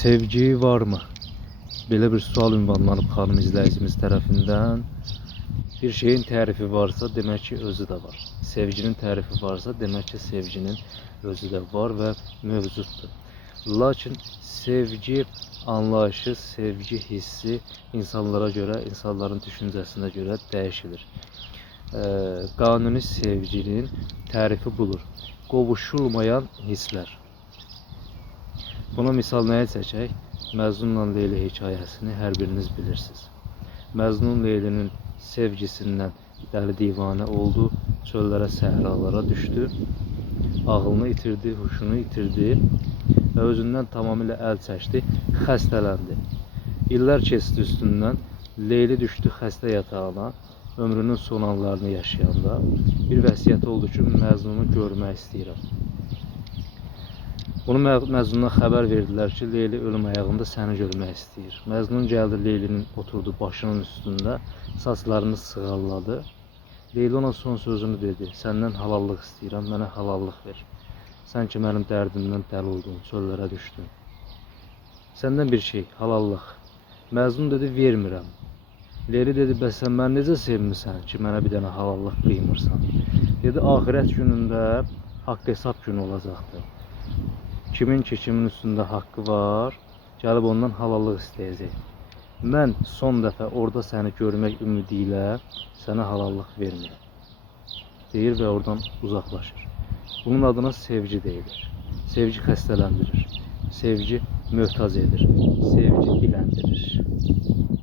Sevgi var mı? Belə bir sual ünvanlanıb xanım izləyicimiz tərəfindən. Bir şeyin tərifi varsa, demək ki, özü də var. Sevginin tərifi varsa, demək ki, sevginin özü də var və mövcuddur. Lakin sevgi anlayışı, sevgi hissi insanlara görə, insanların düşüncəsinə görə dəyişilir. Qanuni sevginin tərifi budur. Qovuşulmayan hisslər. Buna misal nəyə çəkək? Məcnunla Leyli hekayəsini hər biriniz bilirsiniz. Məcnun Leylinin sevgisindən dəli divanə oldu, çöllərə, səhralara düşdü, ağlını itirdi, huşunu itirdi və özündən tamamilə əl çəkdi, xəstələndi. İllər keçdi üstündən, Leyli düşdü xəstə yatağına, ömrünün son anlarını yaşayanda bir vəsiyyət oldu ki, Məcnunu görmək istəyirəm. Bunu Məcnuna xəbər verdilər ki, Leyli ölüm ayağında səni görmək istəyir. Məcnun gəldi, Leylinin oturdu başının üstündə, saçlarını sığalladı. Leyli ona son sözünü dedi, səndən halallıq istəyirəm, mənə halallıq ver. Sən ki, mənim dərdimdən dəli oldun, çöllərə düşdün. Səndən bir şey, halallıq. Məcnun dedi, vermirəm. Leyli dedi, bəs sən mən necə sevmirsən ki, mənə bir dənə halallıq qıymırsan? Dedi, axirət günündə haqq hesab günü olacaqdır. Kimin ki kimin üstündə haqqı var, gəlib ondan halallıq istəyəcək. Mən son dəfə orada səni görmək ümidi ilə sənə halallıq vermirəm. Deyir və oradan uzaqlaşır. Bunun adına sevgi deyilir. Sevgi xəstələndirir. Sevgi möhtac edir. Sevgi diləndirir.